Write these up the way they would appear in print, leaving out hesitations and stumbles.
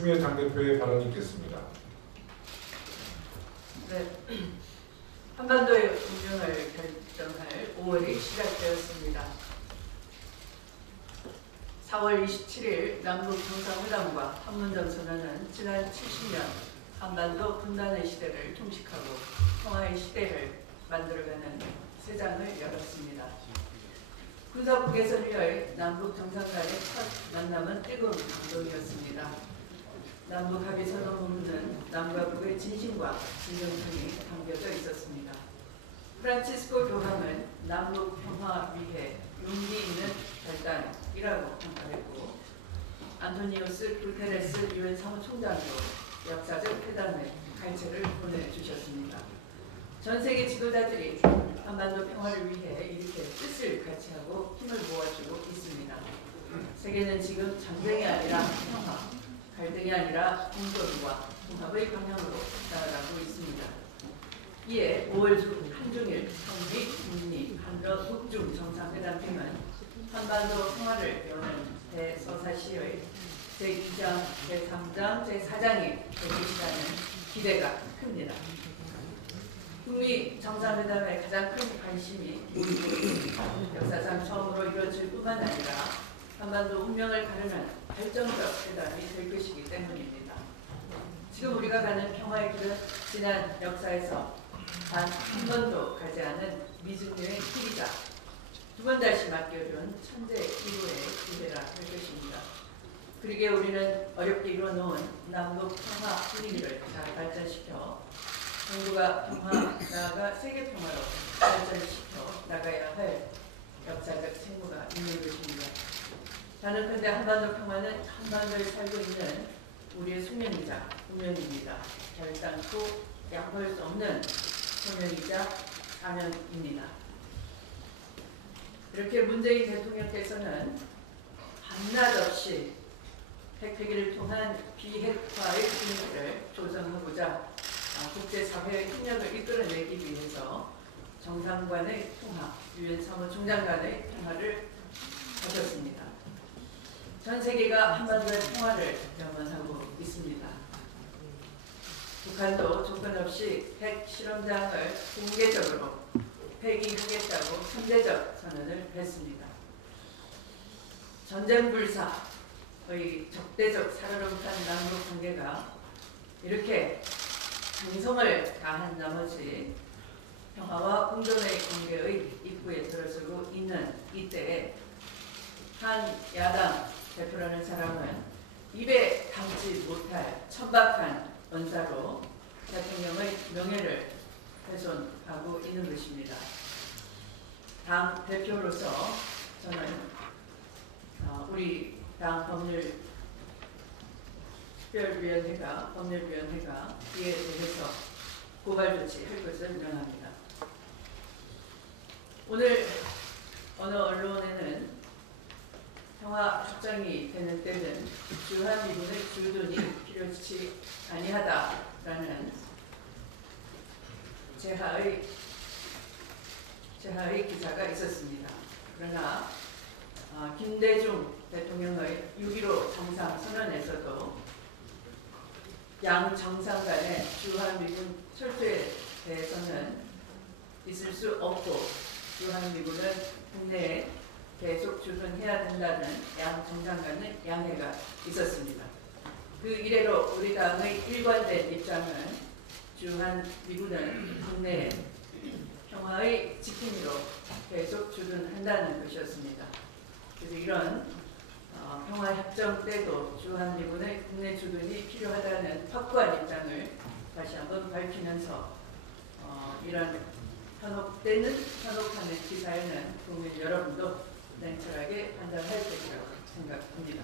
추미애 당대표의 발언이 있겠습니다. 네. 한반도의 운명을 결정할 5월이 시작되었습니다. 4월 27일 남북 정상회담과 판문점 선언은 지난 70년 한반도 분단의 시대를 종식하고 평화의 시대를 만들어가는 새 장을 열었습니다. 군사부 개선 이후의 남북 정상 간의 첫 만남은 뜨거운 감동이었습니다. 남북 합의 선언 문구는 남과 북의 진심과 진정성이 담겨져 있었습니다. 프란치스코 교황은 남북 평화 위해 용기 있는 결단이라고 평가했고, 안토니우스 구테레스 유엔 사무총장도 역사적 회담의 갈채를 보내주셨습니다. 전 세계 지도자들이 한반도 평화를 위해 이렇게 뜻을 같이 하고 힘을 모아주고 있습니다. 세계는 지금 전쟁이 아니라 평화, 갈등이 아니라 공존과 통합의 방향으로 나아가고 있습니다. 이에 5월 한중일 평미 북미 한러 북중 정상회담팀은 한반도 평화를 여는 대서사시의 제2장, 제3장, 제4장이 되기시다는 기대가 큽니다. 북미 정상회담의 가장 큰 관심이 역사상 처음으로 이루어질 뿐만 아니라 한반도 운명을 가르는 결정적 회담이 될 것이기 때문입니다. 지금 우리가 가는 평화의 길은 지난 역사에서 단 한 번도 가지 않은 미중류의 길이자 두 번 다시 맡겨둔 천재 기부의 기회라 할 것입니다. 그러기에 우리는 어렵게 이뤄놓은 남북 평화 분위기를 잘 발전시켜 정부가 평화, 나아가 세계 평화로 발전시켜 나가야 할 역사적 책무가 있는 것입니다. 단언컨대 한반도 평화는 한반도에 살고 있는 우리의 숙명이자 운명입니다. 결단코 양보할 수 없는 소명이자 사명입니다. 이렇게 문재인 대통령께서는 한낱 없이 핵폐기를 통한 비핵화의 분위기를 조성하고자 국제사회의 협력을 이끌어내기 위해서 정상 간의 통화, 유엔 사무총장 간의 통화를 하셨습니다. 전 세계가 한반도의 평화를 염원하고 있습니다. 북한도 조건 없이 핵 실험장을 공개적으로 폐기하겠다고 선제적 선언을 했습니다. 전쟁 불사의 적대적 살얼음판 남북 관계가 이렇게 정성을 다한 나머지 평화와 공존의 관계의 입구에 들어서고 있는 이때에 한 야당 대표라는 사람은 입에 담지 못할 천박한 언사로 대통령의 명예를 훼손하고 있는 것입니다. 당 대표로서 저는 우리 당 법률위원회가 이에 대해서 고발 조치할 것을 명합니다. 오늘 어느 언론에는 평화 협정이 되는 때는 주한미군의 주둔이 필요치 아니하다라는 제하의 기사가 있었습니다. 그러나 김대중 대통령의 6.15 정상선언에서도 양 정상 간의 주한미군 철수에 대해서는 있을 수 없고 주한미군은 국내에 계속 주둔해야 된다는 양 정상 간의 양해가 있었습니다. 그 이래로 우리 당의 일관된 입장은 주한미군은 국내에 평화의 지킴이로 계속 주둔한다는 것이었습니다. 그래서 이런 평화협정 때도 주한미군의 국내 주둔이 필요하다는 확고한 입장을 다시 한번 밝히면서 이런 현혹하는 기사에는 국민 여러분도 냉철하게 판단할 것이라고 생각합니다.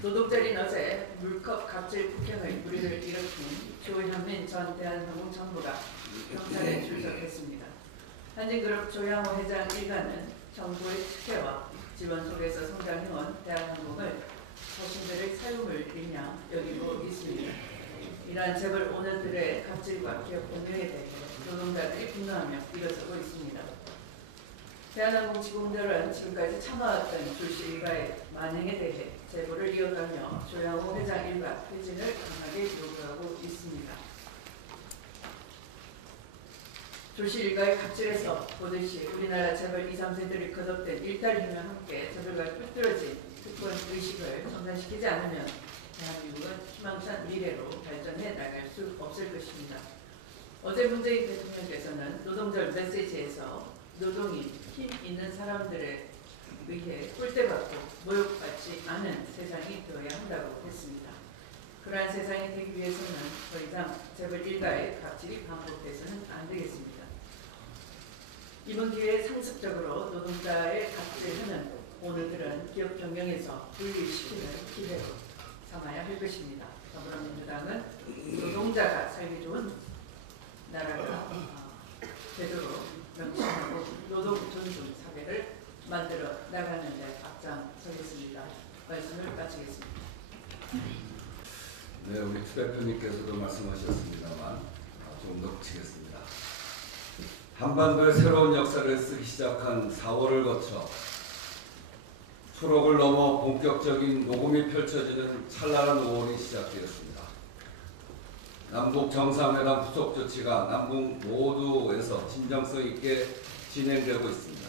노동절인 어제 물컵 갑질 폭행의 무리를 일으킨 조현민 전 대한항공 전무가 경찰에 출석했습니다. 한진그룹 조양호 회장 일가는 정부의 특혜와 지원 속에서 성장해온 대한항공을 자신들의 사유물 일냥 여기고 있습니다. 이러한 재벌 오너들의 갑질과 기업 공유에 대해 노동자들이 분노하며 일어서고 있습니다. 대한항공지공들은 지금까지 참아왔던 조씨 일가의 만행에 대해 제보를 이어가며 조양호 회장 일가 퇴진을 강하게 요구하고 있습니다. 조씨 일가의 갑질에서 보듯이 우리나라 재벌 2, 3세들이 거듭된 일탈힘과 함께 재벌과 꿰뚫어진 특권 의식을 전환시키지 않으면 대한민국은 희망찬 미래로 발전해 나갈 수 없을 것입니다. 어제 문재인 대통령께서는 노동절 메시지에서 노동이 힘 있는 사람들에 의해 꿀대받고 모욕받지 않은 세상이 되어야 한다고 했습니다. 그러한 세상이 되기 위해서는 더 이상 재벌 일가의 갑질이 반복돼서는 안 되겠습니다. 이번 기회에 상습적으로 노동자의 갑질하는 오늘들은 기업 경영에서 분리시키는 기회로 삼아야 할 것입니다. 더불어민주당은 노동자가 살기 좋은 나라가 제대로 명심하고 노동 존중 사회를 만들어 나가는 데 앞장서겠습니다. 말씀을 마치겠습니다. 네, 우리 추 대표님께서도 말씀하셨습니다만 좀 더 붙이겠습니다. 한반도의 새로운 역사를 쓰기 시작한 4월을 거쳐 초록을 넘어 본격적인 녹음이 펼쳐지는 찬란한 5월이 시작되었습니다. 남북 정상회담 후속 조치가 남북 모두에서 진정성 있게 진행되고 있습니다.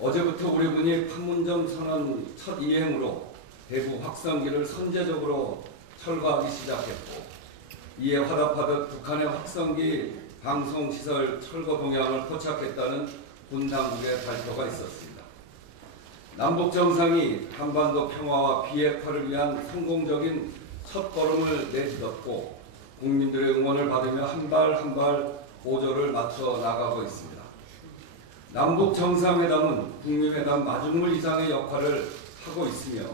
어제부터 우리 군이 판문점 선언 첫 이행으로 대북 확성기를 선제적으로 철거하기 시작했고, 이에 화답하듯 북한의 확성기 방송시설 철거 동향을 포착했다는 군 당국의 발표가 있었습니다. 남북 정상이 한반도 평화와 비핵화를 위한 성공적인 첫걸음을 내딛었고, 국민들의 응원을 받으며 한 발 한 발 보조를 맞춰 나가고 있습니다. 남북 정상회담은 북미회담 마중물 이상의 역할을 하고 있으며,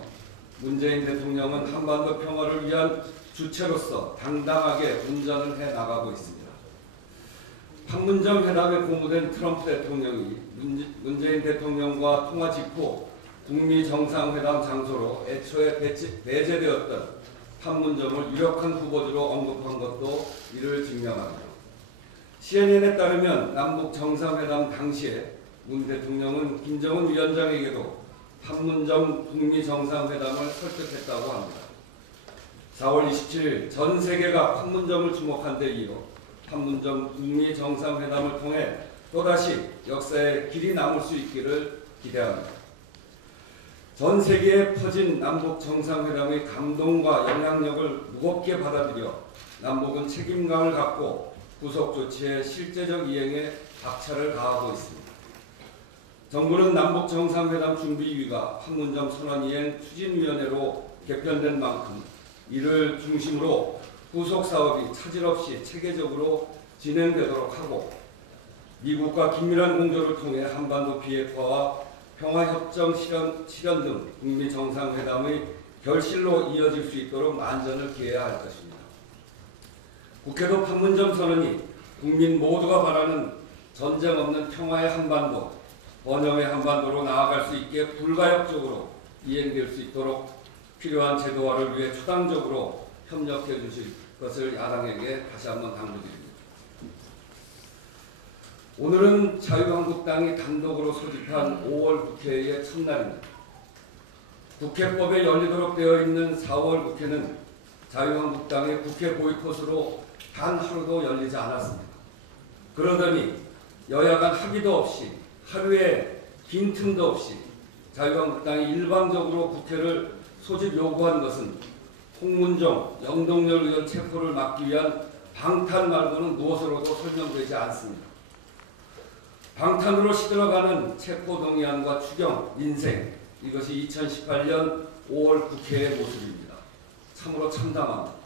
문재인 대통령은 한반도 평화를 위한 주체로서 당당하게 운전을 해 나가고 있습니다. 판문점 회담에 고무된 트럼프 대통령이 문재인 대통령과 통화 직후 북미 정상회담 장소로 애초에 배제되었던 판문점을 유력한 후보지로 언급한 것도 이를 증명합니다. CNN에 따르면 남북 정상회담 당시에 문 대통령은 김정은 위원장에게도 판문점 북미 정상회담을 설득했다고 합니다. 4월 27일 전 세계가 판문점을 주목한 데 이어 판문점 북미 정상회담을 통해 또다시 역사의 길이 남을 수 있기를 기대합니다. 전 세계에 퍼진 남북 정상회담의 감동과 영향력을 무겁게 받아들여 남북은 책임감을 갖고 후속 조치의 실제적 이행에 박차를 가하고 있습니다. 정부는 남북 정상회담 준비위가 판문점 선언 이행 추진위원회로 개편된 만큼 이를 중심으로 후속 사업이 차질 없이 체계적으로 진행되도록 하고, 미국과 긴밀한 공조를 통해 한반도 비핵화와 평화협정 실현 등 북미 정상회담의 결실로 이어질 수 있도록 만전을 기해야 할 것입니다. 국회도 판문점 선언이 국민 모두가 바라는 전쟁 없는 평화의 한반도, 번영의 한반도로 나아갈 수 있게 불가역적으로 이행될 수 있도록 필요한 제도화를 위해 초당적으로 협력해 주실 것을 야당에게 다시 한번 당부드립니다. 오늘은 자유한국당이 단독으로 소집한 5월 국회의 첫날입니다. 국회법에 열리도록 되어 있는 4월 국회는 자유한국당의 국회 보이콧으로 단 하루도 열리지 않았습니다. 그러더니 여야 간 합의도 없이, 하루에 긴 틈도 없이 자유한국당이 일방적으로 국회를 소집 요구한 것은 홍문종, 영동열 의원 체포를 막기 위한 방탄 말고는 무엇으로도 설명되지 않습니다. 방탄으로 시들어가는 체포 동의안과 추경, 민생, 이것이 2018년 5월 국회의 모습입니다. 참으로 참담합니다.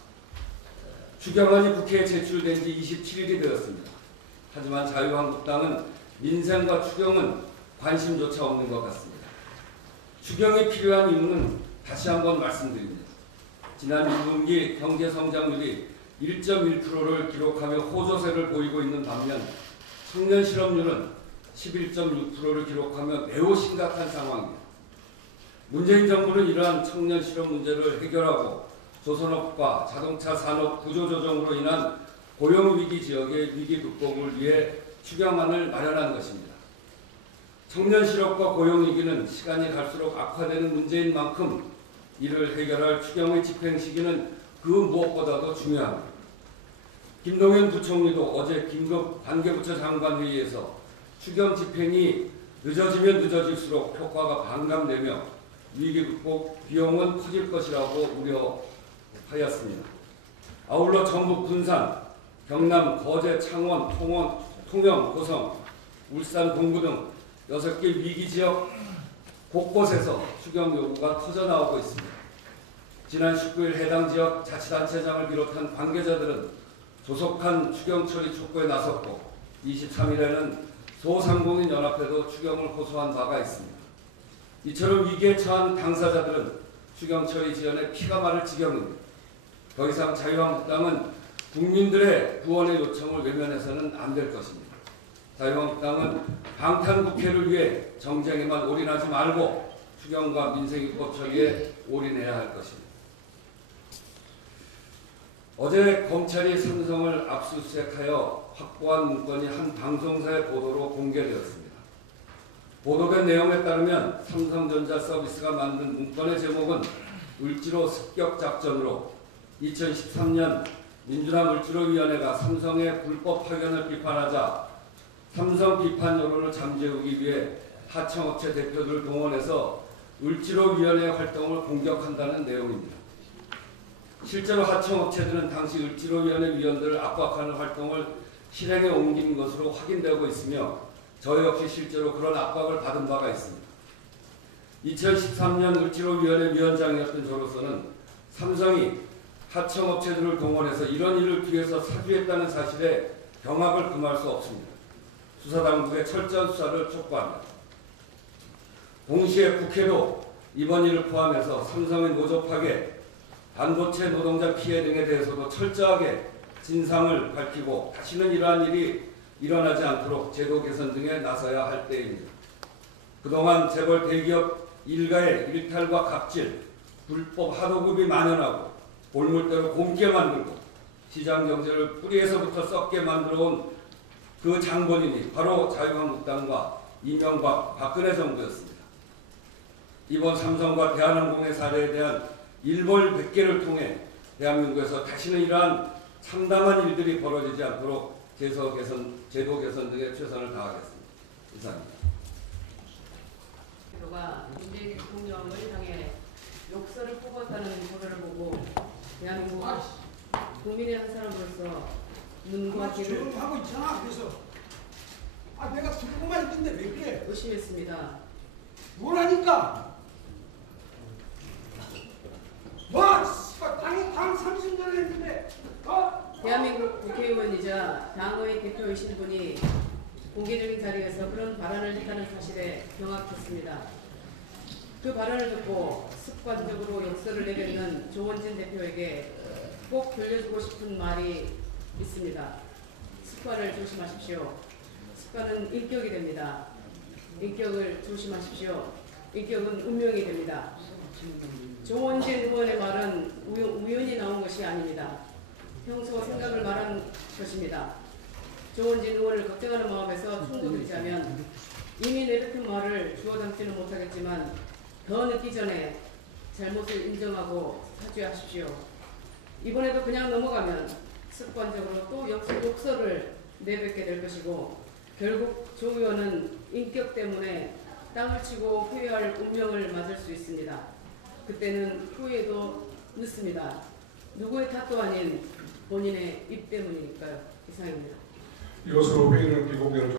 추경안이 국회에 제출된 지 27일이 되었습니다. 하지만 자유한국당은 민생과 추경은 관심조차 없는 것 같습니다. 추경이 필요한 이유는 다시 한번 말씀드립니다. 지난 1분기 경제성장률이 1.1%를 기록하며 호조세를 보이고 있는 반면 청년 실업률은 11.6%를 기록하며 매우 심각한 상황입니다. 문재인 정부는 이러한 청년 실업 문제를 해결하고 조선업과 자동차 산업 구조조정으로 인한 고용위기 지역의 위기 극복을 위해 추경안을 마련한 것입니다. 청년 실업과 고용 위기는 시간이 갈수록 악화되는 문제인 만큼 이를 해결할 추경의 집행 시기는 그 무엇보다도 중요합니다. 김동연 부총리도 어제 긴급 관계부처 장관 회의에서 추경 집행이 늦어지면 늦어질수록 효과가 반감되며 위기 극복 비용은 커질 것이라고 우려하였습니다. 아울러 전북 군산, 경남 거제, 창원, 통영, 고성, 울산, 동구 등 6개 위기 지역 곳곳에서 추경 요구가 터져나오고 있습니다. 지난 19일 해당 지역 자치단체장을 비롯한 관계자들은 조속한 추경 처리 촉구에 나섰고 23일에는 소상공인 연합회도 추경을 호소한 바가 있습니다. 이처럼 위기에 처한 당사자들은 추경 처리 지연에 피가 마를 지경입니다. 더 이상 자유한국당은 국민들의 구원의 요청을 외면해서는 안 될 것입니다. 자유한국당은 방탄국회를 위해 정쟁에만 올인하지 말고 추경과 민생입법 처리에 올인해야 할 것입니다. 어제 검찰이 삼성을 압수수색하여 확보한 문건이 한 방송사의 보도로 공개되었습니다. 보도된 내용에 따르면 삼성전자 서비스가 만든 문건의 제목은 을지로 습격작전으로 2013년 민주당 을지로위원회가 삼성의 불법 파견을 비판하자 삼성 비판 여론을 잠재우기 위해 하청업체 대표들을 동원해서 을지로위원회 활동을 공격한다는 내용입니다. 실제로 하청업체들은 당시 을지로위원회 위원들을 압박하는 활동을 실행에 옮긴 것으로 확인되고 있으며 저 역시 실제로 그런 압박을 받은 바가 있습니다. 2013년 을지로위원회 위원장이었던 저로서는 삼성이 하청업체들을 동원해서 이런 일을 뒤에서 사주했다는 사실에 경악을 금할 수 없습니다. 수사당국의 철저한 수사를 촉구합니다. 동시에 국회도 이번 일을 포함해서 삼성의 노조 파괴, 반도체 노동자 피해 등에 대해서도 철저하게 진상을 밝히고 다시는 이러한 일이 일어나지 않도록 제도 개선 등에 나서야 할 때입니다. 그동안 재벌 대기업 일가의 일탈과 갑질, 불법 하도급이 만연하고 골물대로 곰게 만들고 시장 경제를 뿌리에서부터 썩게 만들어온 그 장본인이 바로 자유한국당과 이명박, 박근혜 정부였습니다. 이번 삼성과 대한항공의 사례에 대한 일벌 100개를 통해 대한민국에서 다시는 이러한 참담한 일들이 벌어지지 않도록 제도 개선 등에 최선을 다하겠습니다. 이상입니다. 가 문재인 대통령을 향해 욕설을 뽑았다는 보도를 보고 대한민국 국민의 한 사람으로서 눈과 귀를 하고 있잖아. 그래서 내가 듣고만 있는데 왜 그래? 의심했습니다. 뭘 하니까? 당 30년을 했는데 대한민국 국회의원이자 당의 대표이신 분이 공개적인 자리에서 그런 발언을 했다는 사실에 경악했습니다. 그 발언을 듣고 습관적으로 욕설을 내뱉는 조원진 대표에게 꼭 들려주고 싶은 말이 있습니다. 습관을 조심하십시오. 습관은 인격이 됩니다. 인격을 조심하십시오. 인격은 운명이 됩니다. 조원진 의원의 말은 우연히 나온 것이 아닙니다. 평소 생각을 말한 것입니다. 조원진 의원을 걱정하는 마음에서 충고드리자면 이미 내뱉은 말을 주워 담지는 못하겠지만 더 늦기 전에 잘못을 인정하고 사죄하십시오. 이번에도 그냥 넘어가면 습관적으로 또 욕설을 내뱉게 될 것이고 결국 조 의원은 인격 때문에 땅을 치고 후회할 운명을 맞을 수 있습니다. 그때는 후회도 늦습니다. 누구의 탓도 아닌 본인의 입 때문이니까요. 이상입니다. 이것으로 회의는 비공개로